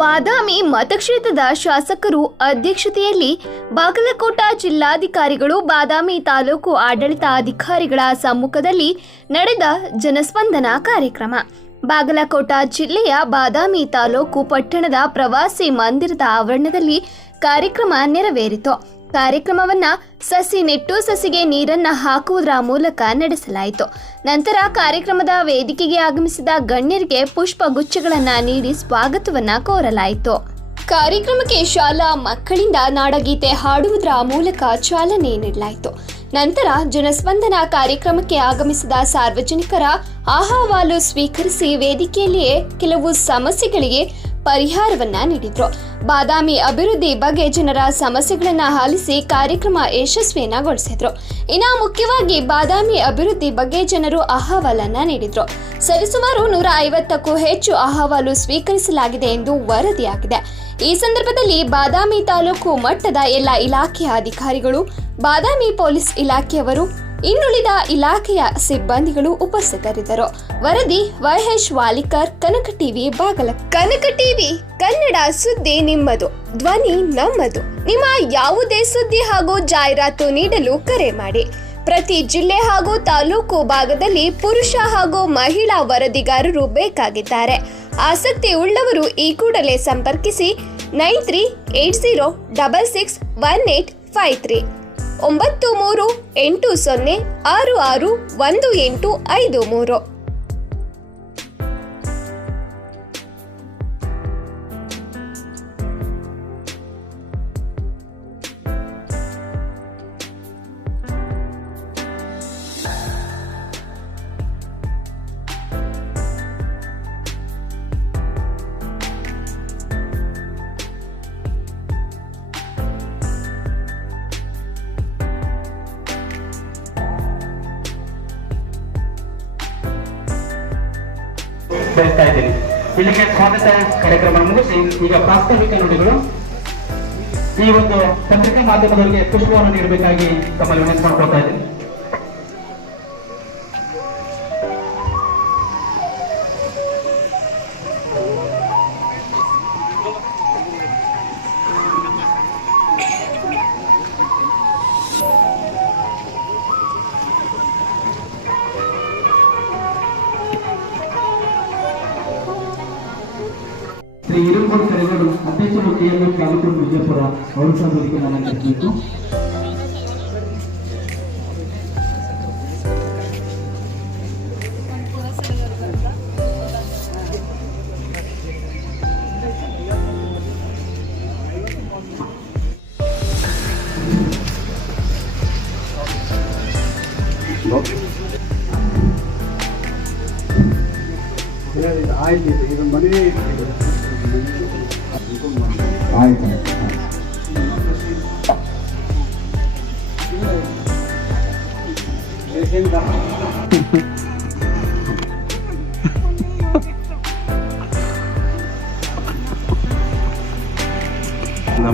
ಬಾದಾಮಿ ಮತಕ್ಷೇತ್ರದ ಶಾಸಕರು ಅಧ್ಯಕ್ಷತೆಯಲ್ಲಿ ಬಾಗಲಕೋಟ ಜಿಲ್ಲಾಧಿಕಾರಿಗಳು ಬಾದಾಮಿ ತಾಲೂಕು ಆಡಳಿತಾಧಿಕಾರಿಗಳ ಸಮ್ಮುಖದಲ್ಲಿ ನಡೆದ ಜನಸ್ಪಂದನ ಕಾರ್ಯಕ್ರಮ. ಬಾಗಲಕೋಟ ಜಿಲ್ಲೆಯ ಬಾದಾಮಿ ತಾಲೂಕು ಪಟ್ಟಣದ ಪ್ರವಾಸಿ ಮಂದಿರದ ಆವರಣದಲ್ಲಿ ಕಾರ್ಯಕ್ರಮ ನೆರವೇರಿತು. ಕಾರ್ಯಕ್ರಮವನ್ನ ಸಸಿ ನೆಟ್ಟು ಸಸಿಗೆ ನೀರನ್ನ ಹಾಕುವುದರ ಮೂಲಕ ನಡೆಸಲಾಯಿತು. ನಂತರ ಕಾರ್ಯಕ್ರಮದ ವೇದಿಕೆಗೆ ಆಗಮಿಸಿದ ಗಣ್ಯರಿಗೆ ಪುಷ್ಪಗುಚ್ಛಗಳನ್ನ ನೀಡಿ ಸ್ವಾಗತವನ್ನ ಕೋರಲಾಯಿತು. ಕಾರ್ಯಕ್ರಮಕ್ಕೆ ಶಾಲಾ ಮಕ್ಕಳಿಂದ ನಾಡಗೀತೆ ಹಾಡುವುದರ ಮೂಲಕ ಚಾಲನೆ ನೀಡಲಾಯಿತು. ನಂತರ ಜನಸ್ಪಂದನ ಕಾರ್ಯಕ್ರಮಕ್ಕೆ ಆಗಮಿಸಿದ ಸಾರ್ವಜನಿಕರ ಅಹವಾಲು ಸ್ವೀಕರಿಸಿ ವೇದಿಕೆಯಲ್ಲಿಯೇ ಕೆಲವು ಸಮಸ್ಯೆಗಳಿಗೆ ಪರಿಹಾರವನ್ನ ನೀಡಿದ್ರು. ಬಾದಾಮಿ ಅಭಿವೃದ್ಧಿ ಬಗ್ಗೆ ಜನರ ಸಮಸ್ಯೆಗಳನ್ನ ಆಲಿಸಿ ಕಾರ್ಯಕ್ರಮ ಯಶಸ್ವಿಯನ್ನಗೊಳಿಸಿದ್ರು. ಇನ್ನು ಮುಖ್ಯವಾಗಿ ಬಾದಾಮಿ ಅಭಿವೃದ್ಧಿ ಬಗ್ಗೆ ಜನರು ಅಹವಾಲನ್ನ ನೀಡಿದ್ರು. ಸರಿಸುಮಾರು ನೂರ ಐವತ್ತಕ್ಕೂ ಹೆಚ್ಚು ಅಹವಾಲು ಸ್ವೀಕರಿಸಲಾಗಿದೆ ಎಂದು ವರದಿಯಾಗಿದೆ. ಈ ಸಂದರ್ಭದಲ್ಲಿ ಬಾದಾಮಿ ತಾಲೂಕು ಮಟ್ಟದ ಎಲ್ಲ ಇಲಾಖೆಯ ಅಧಿಕಾರಿಗಳು, ಬಾದಾಮಿ ಪೊಲೀಸ್ ಇಲಾಖೆಯವರು ಇನ್ನುಳಿದ ಇಲಾಖೆಯ ಸಿಬ್ಬಂದಿಗಳು ಉಪಸ್ಥಿತರಿದ್ದರು. ವರದಿ ವೈಹೇಶ್ ವಾಲಿಕರ್, ಕನಕ ಟಿವಿ ಬಾಗಲ ಕನಕ ಟಿವಿ, ಕನ್ನಡ ಸುದ್ದಿ ನಿಮ್ಮದು, ಧ್ವನಿ ನಮ್ಮದು. ನಿಮ್ಮ ಯಾವುದೇ ಸುದ್ದಿ ಹಾಗೂ ಜಾಹೀರಾತು ನೀಡಲು ಕರೆ ಮಾಡಿ. ಪ್ರತಿ ಜಿಲ್ಲೆ ಹಾಗೂ ತಾಲೂಕು ಭಾಗದಲ್ಲಿ ಪುರುಷ ಹಾಗೂ ಮಹಿಳಾ ವರದಿಗಾರರು ಬೇಕಾಗಿದ್ದಾರೆ. ಆಸಕ್ತಿ ಉಳ್ಳವರು ಈ ಕೂಡಲೇ ಸಂಪರ್ಕಿಸಿ nine three eight zero double six one eight five three. ಒಂಬತ್ತು ಮೂರು ಎಂಟು ಸೊನ್ನೆ ಆರು ಆರು ಒಂದು ಎಂಟು ಐದು ಮೂರು. ಬಯಸ್ತಾ ಇದ್ದೇನೆ. ಇಲ್ಲಿಗೆ ಸ್ವಾಗತ ಕಾರ್ಯಕ್ರಮ ಮುಗಿಸಿ, ಈಗ ಪ್ರಾಸ್ತಾವಿಕ ನುಡಿಗಳು. ಈ ಒಂದು ಪತ್ರಿಕಾ ಮಾಧ್ಯಮದವರಿಗೆ ಪುಷ್ಪವನ್ನು ನೀಡಬೇಕಾಗಿ ತಮ್ಮಲ್ಲಿ ವಿನಂತಿ ಮಾಡ್ಕೊಳ್ತಾ ಇದ್ದೀನಿ. ವಿಜಯಪುರ ಅವರು ಸಹ ವೇದಿಕೆ ಅಲಂಕರಿಸಬೇಕು ಆಯ್ತು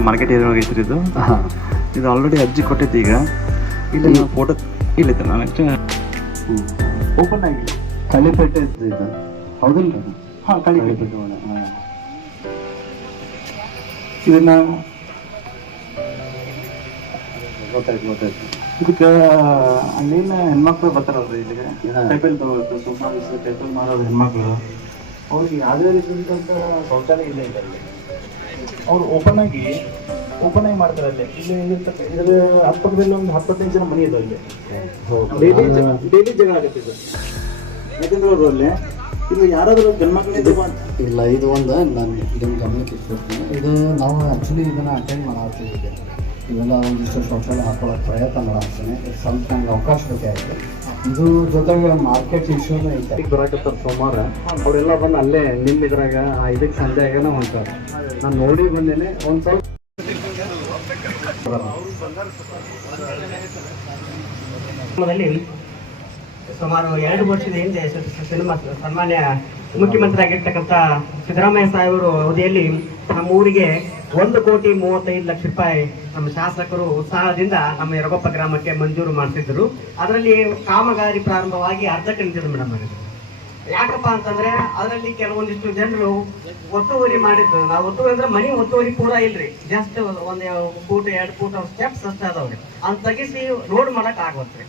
ಮಾರ್ಕೆಟ್ ಏರಿಯಾ ಐತ್ರಿ ಇದು. ಇದು ಆಲ್ರೆಡಿ ಅರ್ಜಿ ಕೊಟ್ಟಿದ್ದು ಈಗ. ಇಲ್ಲಿ ನಾವು ಫೋಟೋ ಇಲ್ಲಿತ್ತು ನಾನು ಓಪನ್ ಆಗಿಲ್ಲ ಕಳಿಪೇಟೆ ಇತ್ತು ಇದು. ಹೌದಿಲ್ಲ ಹಾ ಕಳಿ ಕಲಿಪೇಟೆ ಒಳಗೆ. ಇದನ್ನ ಗೊತ್ತಾಯ್ತು ಗೊತ್ತಾಯ್ತು. ಇದಕ್ಕೆ ಅಲ್ಲಿನ ಹೆಣ್ಮಕ್ಳು ಬರ್ತಾರಲ್ರಿ ಇಲ್ಲಿಗೆ? ಟೈಪಲ್ ತಗೋಬೇಕು ಸುಮಾರು ಟೈಪಲ್ ಮಾಡೋದು ಹೆಣ್ಮಕ್ಳು. ಅವ್ರಿಗೆ ಯಾವುದೇ ರೀತಿಯಾದಂಥ ಶೌಚಾಲಯ ಇಲ್ಲ ಇಲ್ಲ ಅವ್ರು ಓಪನ್ ಆಗಿ ಓಪನ್ ಆಗಿ ಮಾಡ್ತಾರೆ ಅಲ್ಲಿ. ಇಲ್ಲಿ ಇದಿರ್ತಕ್ಕ ಇದ್ರ ಅಕ್ಕಪಕ್ಕದಲ್ಲಿ ಒಂದು ಹತ್ತತ್ತೈದು ಜನ ಮನೆ ಇದೆ ಅಲ್ಲಿ ಡೈಲಿ ಡೈಲಿ ಜಗಳ ಆಗುತ್ತೆ ಇದು. ಯಾಕಂದ್ರೆ ಅವರು ಅಲ್ಲಿ ಇದು ಯಾರಾದರೂ ಗಂಡ್ಮಕ್ಳು ಇಲ್ಲ ಇದು ಒಂದು ನಾನು ನಿಮ್ಮ ಗಮನಕ್ಕೆ ಇಟ್ಕೊಡ್ತೀನಿ ಇದು ನಾವು ಆ್ಯಕ್ಚುಲಿ ಇದನ್ನು ಅಟೆಂಡ್ ಮಾಡಾಡ್ತೀವಿ ಈಗ ಇವೆಲ್ಲ ಒಂದಿಷ್ಟು ಶೌಚಾಲಯ ಹಾಕೊಳ್ಳೋಕೆ ಪ್ರಯತ್ನ ಮಾಡ್ತೀನಿ ಸ್ವಲ್ಪ ನಂಗೆ ಅವಕಾಶ ಬೇಕಾಗಿದೆ ಇದು ಜೊತೆಗೆ ಮಾರ್ಕೆಟ್ ಇಶ್ಯೂನೂ ಐತೆ. ಬರಾಕತ್ತಾರೆ ಸೋಮವಾರ ಅವರೆಲ್ಲ ಬಂದು ಅಲ್ಲೇ ನಿಮ್ಮ ಇದ್ರಾಗ ಆ ಇದಕ್ಕೆ ಸಂಜೆಗನ ಹೊಂಟಾರ. ನಾನು ನೋಡಿ ಬಂದೇನೆ ಒಂದು ಸ್ವಲ್ಪ ಸುಮಾರು ಎರಡು ವರ್ಷದ ಹಿಂದೆ ಸಿನಿಮಾ ಸನ್ಮಾನ್ಯ ಮುಖ್ಯಮಂತ್ರಿ ಆಗಿರ್ತಕ್ಕಂಥ ಸಿದ್ದರಾಮಯ್ಯ ಸಾಹೇಬರು ಅವಧಿಯಲ್ಲಿ ನಮ್ಮ ಊರಿಗೆ ಒಂದು ಕೋಟಿ ಮೂವತ್ತೈದು ಲಕ್ಷ ರೂಪಾಯಿ ನಮ್ಮ ಶಾಸಕರು ಉತ್ಸಾಹದಿಂದ ನಮ್ಮ ಯರಗೊಪ್ಪ ಗ್ರಾಮಕ್ಕೆ ಮಂಜೂರು ಮಾಡಿಸಿದ್ರು. ಅದರಲ್ಲಿ ಕಾಮಗಾರಿ ಪ್ರಾರಂಭವಾಗಿ ಅರ್ಧಕ್ಕೆ ನಿಂತಿದೆ ಮೇಡಮ್ ಯಾಕಪ್ಪ ಅಂತಂದ್ರೆ ಅದರಲ್ಲಿ ಕೆಲವೊಂದಿಷ್ಟು ಜನರು ಒತ್ತುವರಿ ಮಾಡಿದ್ರು. ನಾವು ಒತ್ತುವರಿ ಅಂದ್ರೆ ಮನಿ ಒತ್ತುವರಿ ಕೂಡ ಇಲ್ರಿ. ಜಸ್ಟ್ ಒಂದ್ ಫೂಟ್, ಎರಡು ಫೂಟ್ ಸ್ಟೆಪ್ಸ್ ಅಷ್ಟೇ ಅದಾವ್ರಿ ಅದ್ ತಗಿಸಿ ರೋಡ್ ಮಾಡಕ್ ಆಗತ್ರಿ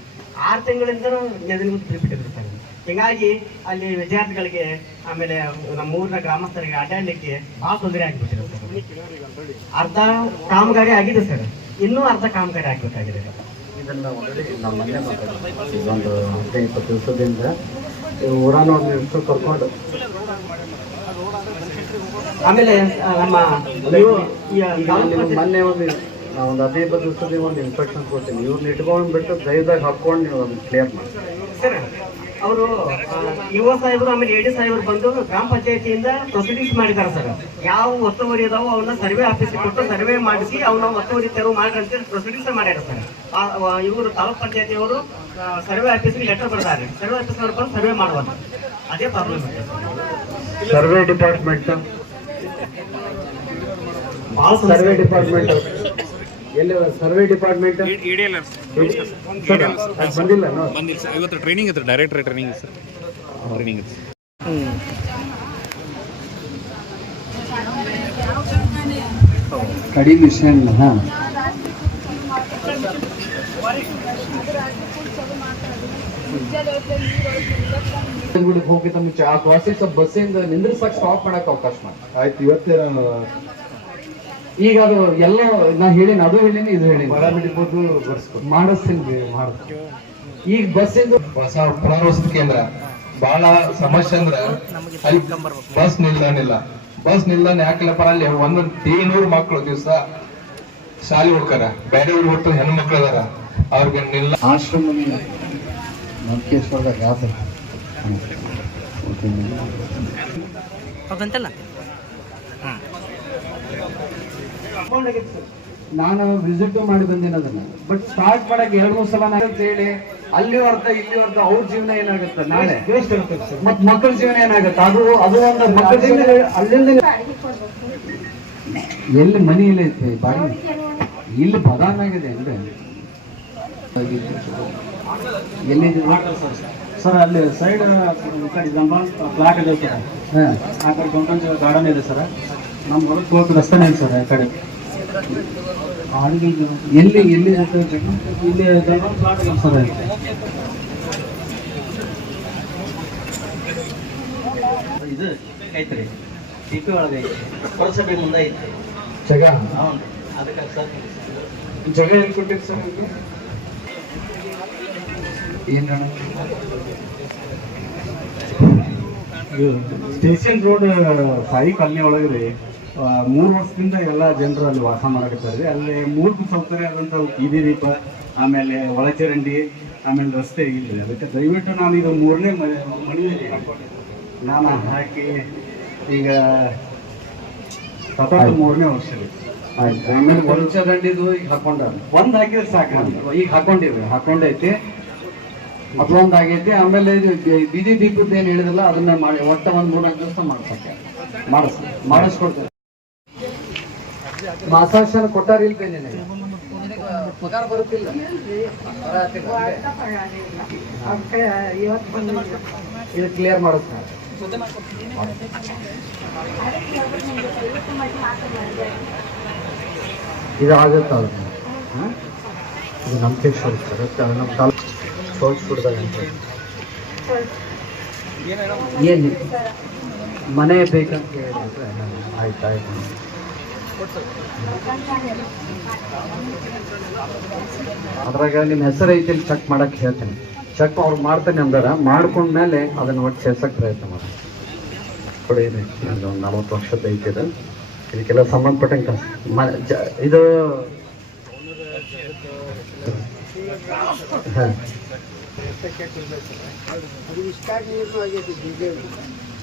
ಆರು ತಿಂಗಳಿಂದ ನೆದನಿಗೆ ಸರ್. ಹಿಂಗಾಗಿ ಅಲ್ಲಿ ವಿದ್ಯಾರ್ಥಿಗಳಿಗೆ ಆಮೇಲೆ ನಮ್ಮ ಊರಿನ ಗ್ರಾಮಸ್ಥರಿಗೆ ಅಡ್ಡಾಡ್ಲಿಕ್ಕೆ ಭಾಳ ತೊಂದರೆ ಆಗ್ಬಿಟ್ಟಿದೆ ಸರ್. ಅರ್ಧ ಕಾಮಗಾರಿ ಆಗಿದೆ ಸರ್. ಇನ್ನೂ ಅರ್ಧ ಕಾಮಗಾರಿ ಆಗಬೇಕಾಗಿದೆ ಒಂದು ಆಲ್ರೆಡಿ ನಾವು ಮೊನ್ನೆ ಮಾತಾಡಿದ್ವಿ ಇದೊಂದು ಹದಿನೈದು ಇಪ್ಪತ್ತು ದಿವಸದಿಂದ ಕರ್ಕೊಂಡು. ಆಮೇಲೆ ನಮ್ಮ ಮೊನ್ನೆ ಒಂದು ನಾವು ಒಂದು ಹದಿನೈದು ಇಪ್ಪತ್ತು ದಿವಸದಿಂದ ಒಂದು ಇನ್ಸ್ಪೆಕ್ಷನ್ ಕೊಡ್ತೀನಿ. ಇವ್ರನ್ನ ಇಟ್ಕೊಂಡು ಬಿಟ್ಟು ದಯದಾಗ ಹಾಕೊಂಡು ನೀವು ಅದನ್ನ ಕ್ಲಿಯರ್ ಮಾಡಿ. ಸರ್ ಅವರು ಯುವ ಸಾಹೇಬರು ಆಮೇಲೆ ಎಡಿ ಸಾಹೇಬರು ಬಂದು ಗ್ರಾಮ ಪಂಚಾಯತಿಯಿಂದ ಪ್ರೊಸೀಡಿಂಗ್ಸ್ ಮಾಡಿದ್ದಾರೆ ಸರ್. ಯಾವ ಒತ್ತುವರಿ ಇದಾವೋ ಅವನ್ನ ಸರ್ವೆ ಆಫೀಸಿಗೆ ಕೊಟ್ಟು ಸರ್ವೆ ಮಾಡಿಸಿ ಅವನ್ನ ಒತ್ತುವರಿ ತೆರವು ಮಾಡಿ ಅಂತ ಪ್ರೊಸೀಡಿಂಗ್ಸ್ ಮಾಡ್ಯಾರ ಸರ್. ಇವರು ತಾಲೂಕ್ ಪಂಚಾಯತಿಯವರು ಸರ್ವೆ ಆಫೀಸಿಗೆ ಲೆಟರ್ ಬರ್ತಾರೆ ಸರ್ವೆ ಆಫೀಸ್ ಅವ್ರು ಬಂದು ಸರ್ವೆ ಮಾಡುವಂತ. ಅದೇ problem survey department survey department ಎಲ್ಲಿ ಸರ್ವೆ ಡಿಪಾರ್ಟ್ಮೆಂಟ್? ಬಂದಿಲ್ಲ ನೋ? ಬಂದಿಲ್ಲ ಸರ್. ಇವತ್ತು ಟ್ರೈನಿಂಗ್ ಇತ್ತು ಡೈರೆಕ್ಟರ್ ಟ್ರೈನಿಂಗ್ ಸರ್. ಟ್ರೈನಿಂಗ್ ಇತ್ತು ಕಡಿಮೆ ವಿಷಯ ಹಾಂ. ಹೋಗಿ ಮುಂಚೆ ಆ ಬಸ್ಸಿಂದ ನಿಂದ್ರಿಸಕ್ ಸ್ಟಾಪ್ ಮಾಡಕ್ ಅವಕಾಶ ಮಾಡಿ ಆಯ್ತು ಇವತ್ತೇ ನಾನು ಈಗ ಅದು ಎಲ್ಲ ನಾ ಹೇಳಿನ ಅದು ಹೇಳಿನಿ ಇದು ಹೇಳಿನಿ. ಬರ್ಸ್ಕೊಂಡು ಮಾಡಿಸ್ತೀನಿ ಮಾಡಿಸ್ತೀನಿ ಈಗ ಬಸ್ಸಿಂದ ಹೊಸ ಪುನರ್ವಸತಿ ಕೇಂದ್ರ. ಬಹಳ ಸಮಸ್ಯೆ ಅಂದ್ರ ಅಲ್ಲಿ ಬಸ್ ನಿಲ್ದಾಣ ಇಲ್ಲ. ಬಸ್ ನಿಲ್ದಾಣ ಯಾಕಿಲ್ಲಪ್ಪ ಅಲ್ಲಿ ಒಂದೊಂದು ತೀನೂರು ಮಕ್ಕಳು ದಿವಸ ಶಾಲೆ ಹೋಗ್ತಾರ. ಬೇರೆ ಊರು ಹೋಗ್ತಾರೆ ಹೆಣ್ಣು ಮಕ್ಳು ಅದಾರ ಅವ್ರಿಗೆ ನಿಲ್ಲ ಆಶ್ರಮ ನಾನು ವಿಸಿಟ್ ಮಾಡಿ ಬಂದಿನ ಅದನ್ನ. ಬಟ್ ಸ್ಟಾರ್ಟ್ ಮಾಡಕ್ಕೆ ಎರಡು ಮೂರು ಸಲ ಅಂತ ಹೇಳಿ ಅಲ್ಲಿ ಅರ್ಧ ಇಲ್ಲಿ ಅರ್ಧ ಅವ್ರ ಜೀವನ ಏನಾಗುತ್ತೆ ನಾಳೆ? ಮತ್ ಮಕ್ಕಳ ಜೀವನ ಏನಾಗುತ್ತೆ? ಅದು ಅದು ಒಂದು ಮಕ್ಕಳ ಜೀವನ ಅಲ್ಲಿಂದ ಎಲ್ಲಿ ಮನಿ ಇಲ್ಲ ಐತಿ ಬಾಡಿ ಇಲ್ಲಿ ಬದಾನ್ ಆಗಿದೆ ಅಂದ್ರೆ ಎಲ್ಲಿ ಸರ್ ಅಲ್ಲಿ ಸೈಡ್ ಫ್ಲಾಟ್ ಇದೆ ಸರ್. ಹಾ. ಆ ಕಡೆ ಗಾರ್ಡನ್ ಇದೆ ಸರ್. ನಮ್ಮ ಹೊರಗೆ ಹೋಗಿ ರಸ್ತೆನೇ ಇದೆ ಸರ್ ಆ ಕಡೆ. ಎಲ್ಲಿ ಎಲ್ಲಿ ಇಲ್ಲಿ ಜಂಬ ಪ್ಲಾಟ್ ಸರ್ ಇದು ಐತ್ರಿ. ಟಿ ಪಿ ಒಳಗೆ ಪುರಸಭೆ ಮುಂದೆ ಐತಿ ಜಗ? ಹ್ಞೂ ಅದಕ್ಕೆ ಸರ್ ಜಗ ಎಲ್ಲಿ ಕೊಟ್ಟಿರಿ ಸರ್ ಇದು? ಸ್ಟೇಷನ್ ರೋಡ್ ಸಾಯಿ ಕಾಲನಿ ಒಳಗೆ ರೀ. ಮೂರು ವರ್ಷದಿಂದ ಎಲ್ಲ ಜನರು ಅಲ್ಲಿ ವಾಸ ಮಾಡಕತ್ತಾರೆ ಅಲ್ಲಿ ಮೂಲ ಸೌಕರ್ಯ ಆದಂಥ ಬೀದಿ ದೀಪ ಆಮೇಲೆ ಒಳಚರಂಡಿ ಆಮೇಲೆ ರಸ್ತೆ ಇಲ್ಲ ಅದಕ್ಕೆ ದಯವಿಟ್ಟು ನಾನು ಇದು ಮೂರನೇ ಮನವಿ ನಾನು ಹಾಕಿ ಈಗ ಸತತ ಮೂರನೇ ವರ್ಷ ಆಮೇಲೆ ಒಳಚರಂಡಿದು ಈಗ ಹಾಕೊಂಡ ಒಂದು ಹಾಕಿದ್ರೆ ಸಾಕು ಈಗ ಹಾಕೊಂಡಿವಿ ಹಾಕೊಂಡೈತಿ ಅದೊಂದ್ ಆಗೈತಿ ಆಮೇಲೆ ಇದು ಬೀದಿ ದೀಪದ ಏನ್ ಹೇಳಿದಲ್ಲ ಅದನ್ನ ಮಾಡಿ ಒಟ್ಟ ಒಂದ್ ಮೂರ್ನಾಲ್ಕು ದಿವಸ ಮಾಡ್ಸಕ್ಕೆ ಮಾಡಿಸ್ ಮಾಡಿಸ್ಕೊಡ್ತೇವೆ ಮಾಸಾಶನ ಕೊಟ್ಟಾರಿಲ್ಲ ಕೈ ನಿನಗೆ ಪಗಾರ ಬರುತ್ತಿಲ್ಲ. ಇದು ಕ್ಲಿಯರ್ ಮಾಡಿಸ್ತಾರೆ. ಇದು ಆಗುತ್ತೆ ಹಾಂ. ಇದು ನಂಬಿಕೇಶ್ವರ ಸರ್. ನಮ್ಮ ತಾಲೂಕು ಸೋಲ್ಸ್ಬಿಡ್ದಾಗ ಅಂತ ಏನು ಮನೆ ಬೇಕಂತ ಹೇಳಿದ್ರೆ ಆಯ್ತು ಆಯ್ತು. ಅದ್ರಾಗ ನಿಮ್ಮ ಹೆಸರು ಐತಿ ಚೆಕ್ ಮಾಡಕ್ ಹೇಳ್ತೀನಿ. ಚೆಕ್ ಅವ್ರು ಮಾಡ್ತೇನೆ ಅಂದಾರ. ಮಾಡ್ಕೊಂಡ್ಮೇಲೆ ಅದನ್ನ ಒಟ್ಟು ಸೇರ್ಸಕ್ ಪ್ರಯತ್ನ ಮಾಡಿ. ಕೊಡಿ, ಇದು ಒಂದು ನಲವತ್ತು ವರ್ಷದ ಐತಿ ಇದು. ಇದಕ್ಕೆಲ್ಲ ಸಂಬಂಧಪಟ್ಟಂಗೆ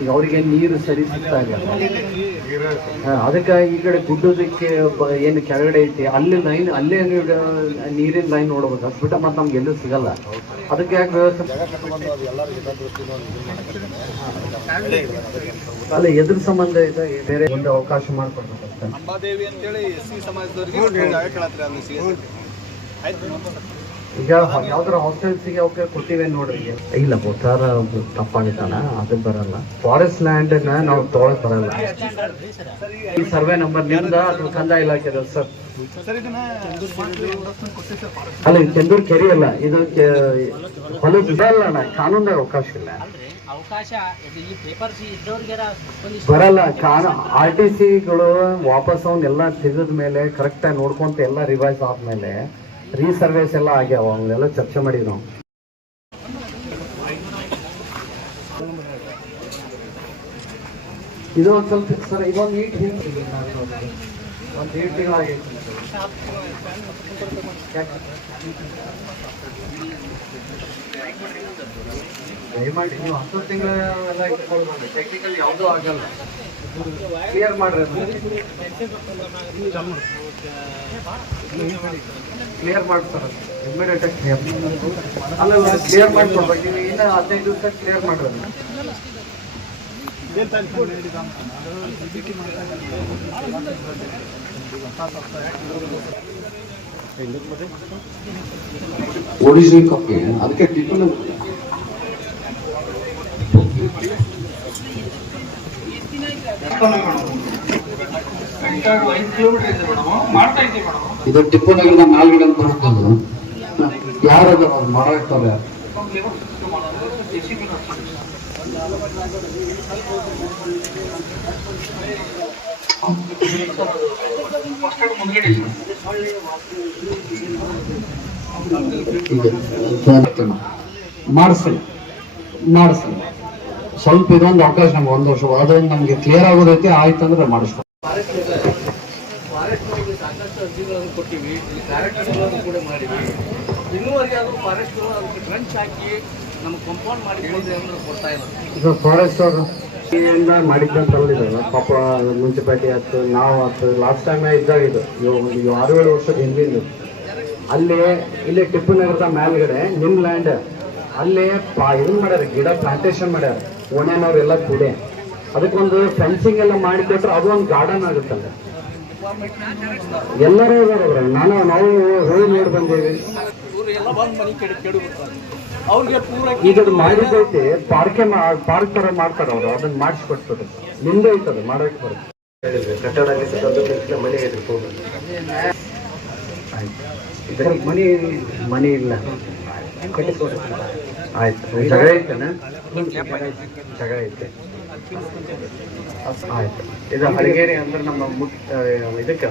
ಈಗ ಅವರಿಗೆ ನೀರು ಸರಿ ಸಿಗ್ತಾ ಇಲ್ಲ ಅದಕ್ಕೆ ಈ ಕಡೆ ಗುಡ್ಡೋದಕ್ಕೆ ಏನು ಕೆಳಗಡೆ ಐತಿ ಅಲ್ಲಿ ಲೈನ್ ಅಲ್ಲೇ ನೀರಿನ ಲೈನ್ ನೋಡ್ಬೇಕು ಬಿಟ್ಟ ಮತ್ತೆ ನಮ್ಗೆ ಎಲ್ಲೂ ಸಿಗಲ್ಲ. ಅದಕ್ಕೆ ಯಾಕೆ ವ್ಯವಸ್ಥೆ ಅಲ್ಲ, ಎದುರು ಸಂಬಂಧ ಇದೆ, ಬೇರೆ ಒಂದು ಅವಕಾಶ ಮಾಡಿಕೊಡ್ಬೇಕು. ಅಂತೇಳಿ ಈಗ ಯಾವ್ದಾರ ಹಾಸ್ಟೆಲ್ಸಿಗೆ ಅವಕ್ಕೆ ಕೊಟ್ಟಿವೆ ನೋಡ್ರಿ. ಇಲ್ಲ ಗೊತ್ತಾರ ತಪ್ಪಾಗಿತ್ತಾನ ಅದು ಬರಲ್ಲ. ಫಾರೆಸ್ಟ್ ಲ್ಯಾಂಡ್ ನಾವು ತೊಗೊಳಕ್ ಬರಲ್ಲ. ಈ ಸರ್ವೆ ನಂಬರ್ ನಿಮ್ದ ಅಥವಾ ಕಂದಾಯ ಇಲಾಖೆ ಸರ್? ಅಲ್ಲ ಇದು ಚಂದೂರ್ ಕೆರೆ ಅಲ್ಲ ಇದು ಕೆ- ಹೊಲದ ಇದಲ್ಲ ಕಾನೂನ್ದಾಗ ಅವಕಾಶ ಇಲ್ಲ. ಅವಕಾಶ ಇದು ಈ ಪೇಪರ್ಸ್ ಇದ್ದವ್ರಿಗೆ ಬರಲ್ಲ ಕಾನ ಆರ್ ಟಿ ಸಿಗಳು ವಾಪಸ್ ಅವನ್ನೆಲ್ಲ ತೆಗೆದ ಮೇಲೆ ಕರೆಕ್ಟಾಗಿ ನೋಡ್ಕೊಂತ ಎಲ್ಲ ರಿವೈಸ್ ಆದ್ಮೇಲೆ ರೀಸರ್ವೇಸ್ ಎಲ್ಲ ಆಗ್ಯಾವ ಅವನ್ನೆಲ್ಲ ಚರ್ಚೆ ಮಾಡಿದ್ವಿ ನಾವು. ಇದು ಒಂದು ಸ್ವಲ್ಪ, ಸರ್, ಇದೊಂದು ನೀಟ್ ಒಂದು ಏಳು ತಿಂಗಳಾಗೈತಿ ದಯಮಾಡಿ ನೀವು ಹತ್ತು ತಿಂಗಳ ಎಲ್ಲ ಇಟ್ಕೊಳ್ಬೇಡಿ ಟೆಕ್ನಿಕಲ್ ಯಾವುದೂ ಆಗಲ್ಲ. ಕ್ಲಿಯರ್ ಮಾಡ್ರಿ ಕ್ಲಿಯರ್ ಮಾಡ್ತಾರೆ ಇಮಿಡಿಯೇಟ್ ಕ್ಲಿಯರ್ ಅಲ್ಲ ಕ್ಲಿಯರ್ ಮಾಡ್ಕೊಡ್ಬೇಕು ನೀವು ಇನ್ನು ಹದಿನೈದು ದಿವಸ ಕ್ಲಿಯರ್ ಮಾಡ್ರಿ ಅದನ್ನ. ಒರಿಜಿನಲ್ ಕಾಪಿ ಅದಕ್ಕೆ ಟಿಪ್ಪು ಇದು ಟಿಪ್ಪು ನಗರದ ಮೇಲ್ಗಡೆ ಬರುತ್ತದು ಯಾರದ ಅವ್ರು ಮಾಡಾಕ್ತಾರೆ? ಮಾಡಿಸ್ರಿ ಮಾಡಿಸ್ರಿ ಸ್ವಲ್ಪ ಇದೊಂದು ಅವಕಾಶ ನಮ್ಗೆ, ಒಂದು ವರ್ಷ, ಅದೊಂದು ನಮ್ಗೆ ಕ್ಲಿಯರ್ ಆಗೋದೈತಿ ಆಯ್ತಂದ್ರೆ ಸಾಕಷ್ಟು ಅರ್ಜಿಗಳನ್ನು ಕೊಟ್ಟಿವಿ ಕಾರ್ಯಕ್ರಮಗಳನ್ನು ಕೂಡ ಮಾಡಿವಿ ಇನ್ನೂವರೆಗೆ ಅದು ಫಾರೆಸ್ಟ್ ಅದಕ್ಕೆ ಟ್ರಂಚ್ ಹಾಕಿ ನಮ್ಗೆ ಕಂಪೌಂಡ್ ಮಾಡಿ ಅಂದ್ರೆ ಕೊಡ್ತಾ ಇಲ್ಲ. ಫಾರೆಸ್ಟ್ ಅವರು. ಮಾಡಿದ್ದಂತಲ್ಲ ಪಾಪ ಮುನ್ಸಿಪಾಲಿಟಿ ಆಯ್ತು, ನಾವು ಆಯ್ತು ಲಾಸ್ಟ್ ಟೈಮ್ ಇದ್ದಾಗ ಇದು ಆರು ಏಳು ವರ್ಷದ ಹಿಂದಿಂದು. ಅಲ್ಲಿ, ಇಲ್ಲಿ ಟಿಪ್ಪು ನಗರದ ಮೇಲ್ಗಡೆ, ನಿಮ್ ಲ್ಯಾಂಡ್ ಅಲ್ಲಿ ಇದನ್ನ ಮಾಡ್ಯಾರ, ಗಿಡ ಪ್ಲಾಂಟೇಶನ್ ಮಾಡ್ಯಾರ ಓಣೆನವ್ರೆಲ್ಲ ಕೂಡೆ. ಅದಕ್ಕೊಂದು ಫೆನ್ಸಿಂಗ್ ಎಲ್ಲ ಮಾಡಿಕೊಟ್ರೆ ಅದು ಒಂದು ಗಾರ್ಡನ್ ಆಗುತ್ತಲ್ಲ. ಎಲ್ಲರೂ ಇದ್ದಾರೆ ನಾನು ನಾವು ಹೋಗಿ ನೋಡಿ ಬಂದೇವಿ. ಈಗ ಅದು ಮಾಡಿದ್ದೈತಿ ಪಾರ್ಕೆ ಪಾರ್ಕ್ ತರ ಮಾಡ್ತಾರ ಅವರು. ಅದನ್ನ ಮಾಡಿಸ್ಕೊಟ್ಬಿಟ್ಟು. ನಿಂದೆ ಐತದ ಮಾಡಕ್ ಬರುತ್ತೆ. ಕಟ್ಟಡ ಮನೆ ಐತಿ ಇದಕ್ಕೆ ಮನಿ ಮನಿ ಇಲ್ಲ. ಆಯ್ತು. ಜಗ ಐತೆ. ಜಗ ಐತೆ. ಆಯ್ತು. ಇದು ಹಲಗೇರಿ ಅಂದ್ರೆ ನಮ್ಮ ಇದಕ್ಕೆ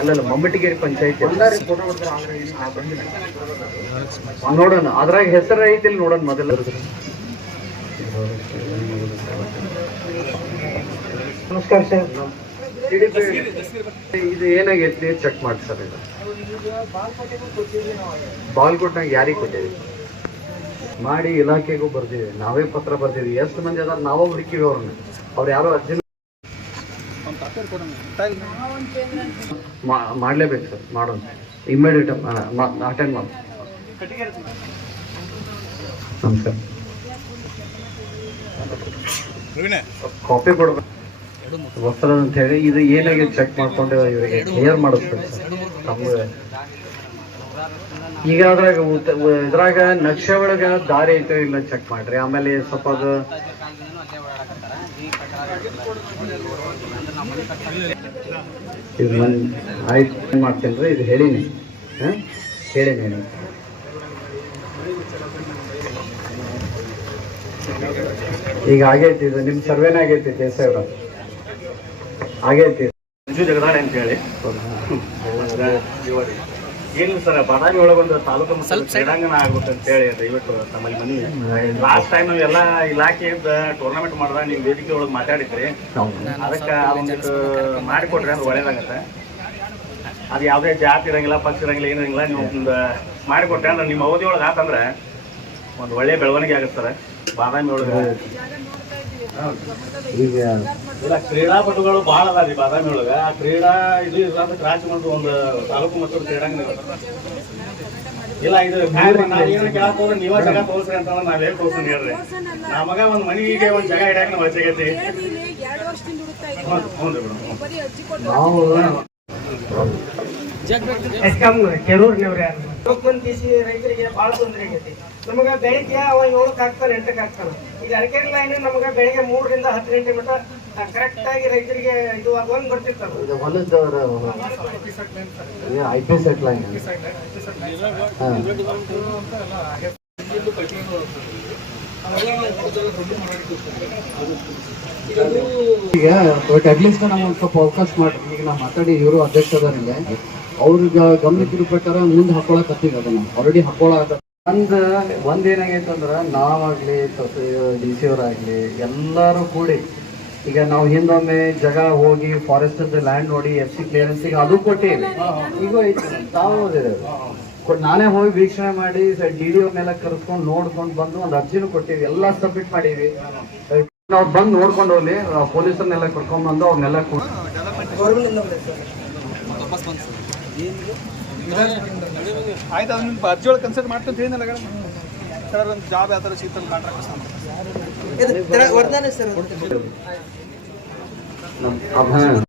ಅಲ್ಲಲ್ಲ, ಮಮ್ಮಟಿಗೇರಿ ಪಂಚಾಯತಿ ನೋಡೋಣ, ಅದ್ರಾಗ ಹೆಸರು ಐತಿ ನೋಡೋಣ ಮೊದಲ. ನಮಸ್ಕಾರ ಸರ್. ಇದು ಏನಾಗೈತಿ ಚೆಕ್ ಮಾಡಿ ಸರ್ ಇದು. ಬಾಲ್ಕೋಟ್ನಾಗ ಯಾರಿಗೆ ಕೊಟ್ಟಿದ್ದೀವಿ ಮಾಡಿ ಇಲಾಖೆಗೂ ಬರ್ದಿದೆ ನಾವೇ ಪತ್ರ ಬರ್ದಿದ್ದೀವಿ ಎಷ್ಟು ಮಂದಿ ಅದಾರ? ನಾವೇ ಹುಡುಕಿವಿ ಅವ್ರನ್ನ. ಅವ್ರು ಯಾರೋ ಅರ್ಜಿ ಮಾಡ್ಲೇಬೇಕು ಸರ್ ಮಾಡೋಣ. ಇಮ್ಮಿಡಿಯೇಟ್ ಅಟೆಂಡ್ ಮಾಡಿ ನಮಸ್ಕಾರ. ಕಾಪಿ ಕೊಡ್ಬೇಕು. ವಸ್ತ್ರ ಅಂತ ಹೇಳಿ ಇದು ಏನಾಗಿ ಚೆಕ್ ಮಾಡ್ಕೊಂಡು ಇವರಿಗೆ ಕ್ಲಿಯರ್ ಮಾಡಿಸ್ಬೇಕು ಸರ್. ತಮ್ಮ ಈಗ ಅದ್ರಾಗ ಇದ್ರಾಗ ನಕ್ಷೆ ಒಳಗ ದಾರಿ ಐತೋ ಇಲ್ಲ ಚೆಕ್ ಮಾಡ್ರಿ. ಆಮೇಲೆ ಸ್ವಲ್ಪ ಅದು ಇದು ಮನ್ ಆಯ್ತು ಮಾಡ್ತೇನೆ ಮಾಡ್ತೀನಿ ರೀ ಇದು ಹೇಳೀನಿ. ಹಾಂ? ಹೇಳೀನಿ ಹೇಳಿ. ಈಗ ಆಗೈತಿ ಇದು ನಿಮ್ಮ ಸರ್ವೇನ ಆಗೈತಿ ಕೆ ಅವ್ರ ಆಗೈತಿ. ಮಂಜು ಜಗದಾಳೆ ಅಂತ ಏನಿಲ್ಲ ಸರ್ ಬಾದಾಮಿ ಒಳಗೊಂದು ತಾಲೂಕು ಮಟ್ಟದ ಕ್ರೀಡಾಂಗಣ ಆಗುತ್ತೆ ಅಂತ ಹೇಳಿ ದಯವಿಟ್ಟು ತಮ್ಮಲ್ಲಿ ಮನಿ ಲಾಸ್ಟ್ ಟೈಮ್ ಎಲ್ಲ ಇಲಾಖೆಯಿಂದ ಟೂರ್ನಮೆಂಟ್ ಮಾಡ್ದಾಗ ನೀವು ವೇದಿಕೆ ಒಳಗೆ ಮಾತಾಡಿದ್ರಿ. ಅದಕ್ಕೆ ಅದೊಂದಿಟ್ಟು ಮಾಡಿಕೊಟ್ರಿ ಅಂದ್ರೆ ಒಳ್ಳೇದಾಗತ್ತೆ. ಅದು ಯಾವುದೇ ಜಾತಿ ಇರಂಗಿಲ್ಲ ಪಕ್ಷ ಇರಂಗಿಲ್ಲ ಏನಿರಂಗಿಲ್ಲ ನೀವು ಒಂದು ಮಾಡಿಕೊಟ್ರೆ ಅಂದ್ರೆ ನಿಮ್ಮ ಅವಧಿ ಒಳಗೆ ಆತಂದ್ರೆ ಒಂದು ಒಳ್ಳೆಯ ಬೆಳವಣಿಗೆ ಆಗುತ್ತೆ ಸರ್. ಬಾದಾಮಿ ಒಳಗೆ. ಈಗ ಇಲ್ಲ ಕ್ರೀಡಾಪಟುಗಳು ಭಾಳ ಅದ ರೀ ಬಾದಾಮಿ ಒಳಗೆ. ಆ ಕ್ರೀಡಾ ಇದು ಇರ್ಲಾರ್ದ ರಾಜ್ಯ ಮತ್ತು ಒಂದು ತಾಲೂಕು ಮಟ್ಟದ ಕ್ರೀಡಾಂಗಣ ಇಲ್ಲ ಇದು ಏನು ನಾವ್ ಏನ್ ಕೇಳಕ್ ಹೋದ್ರೆ ನೀವ ಜಾಗ ತೋರ್ಸ್ರಿ ಅಂತ ನಾವ್ ಹೇಗ್ ತೋರ್ಸ್ತೀನಿ ಹೇಳ್ರಿ ನಮಗ ಒಂದ್ ಮನಿಗೆ ಒಂದ್ ಜಾಗ ಇಡಾಕ ನಾವ್ ಹಚ್ಚಾಗೈತಿ. ನಾವು ಕೆರೂರಿನವ್ರು ರೈತರಿಗೆ ಭಾಳ ತೊಂದರೆ ಆಗೈತಿ. ನಮಗೆ ಬೆಳಿಗ್ಗೆ ಅವ ಏಳಕ್ಕೆ ಹಾಕ್ತಾನೆ ಎಂಟಕ್ಕೆ ಹಾಕ್ತಾನೆ ಈಗ ಅರಕೆರೆ ಲೈನ್ ನಮಗ ಬೆಳಿಗ್ಗೆ ಮೂರರಿಂದ ಹತ್ತು ಗಂಟೆ ಮಟ್ಟ ಕರೆಕ್ಟ್ ಆಗಿ ರೈತರಿಗೆ ಇದು ಆಗುವಂಗೆ ಬರ್ತಿರ್ತಾರೆ ಇದು ಹೊಲದವರ ಐ ಪಿ ಎಸ್ ಲೈನ್ ಈಗ ಬಟ್ ಅಟ್ಲೀಸ್ಟ್ ನಾವು ಒಂದು ಸ್ವಲ್ಪ ಅವಕಾಶ ಮಾಡ್ರಿ. ಈಗ ನಾವು ಮಾತಾಡಿ ಇವರು ಅಧ್ಯಕ್ಷ ಅದಾರಿಲ್ಲ ಅವ್ರಿಗೆ ಗಮನಕ್ಕೆ ಇರೋ ಪ್ರಕಾರ ಮುಂದೆ ಹಾಕೊಳಕ್ ಹತ್ತೀವಿ ಅದನ್ನ. ಆಲ್ರೆಡಿ ಹಾಕೊಳಕ ಒಂದ್ ಒಂದ್ ಅಂದ್ರೆ ನಾವಾಗಲಿ ಡಿ ಸಿ ಅವರಾಗಲಿ ಎಲ್ಲರೂ ಕೂಡಿ ಈಗ ನಾವು ಹಿಂದೊಮ್ಮೆ ಜಗ ಹೋಗಿ ಫಾರೆಸ್ಟ್ ಲ್ಯಾಂಡ್ ನೋಡಿ ಎಫ್ ಸಿ ಕ್ಲಿಯರೆನ್ಸ್ ಈಗ ಅದು ಕೊಟ್ಟಿವಿ. ಈಗ ತಾವು ನಾನೇ ಹೋಗಿ ವೀಕ್ಷಣೆ ಮಾಡಿ ಡಿ ಡಿ ಮೇಲೆ ಕರೆಸ್ಕೊಂಡು ನೋಡ್ಕೊಂಡು ಬಂದು ಒಂದು ಅರ್ಜಿನೂ ಕೊಟ್ಟಿವಿ ಎಲ್ಲ ಸಬ್ಮಿಟ್ ಮಾಡೀವಿ. ನಾವು ಬಂದು ನೋಡ್ಕೊಂಡು ಹೋಗ್ಲಿ ಪೊಲೀಸರ್ನೆಲ್ಲ ಕರ್ಕೊಂಡ್ ಬಂದು ಅವ್ರನ್ನೆಲ್ಲ ಆಯ್ತು ಅದನ್ನ ಅರ್ಜಿ ಒಳಗೆ ಕನ್ಸಲ್ಟ್ ಮಾಡ್ತೀನಿ ಅಂತ ಹೇಳಿದ್ನಲ್ಲ ಸರ್ ಒಂದು ಜಾಬ್ ಯಾವ ಥರ ಸಿಗ್ತಲ್ಲ ಕಾಂಟ್ರಾಕ್ಟ್ ನಮ್ಮ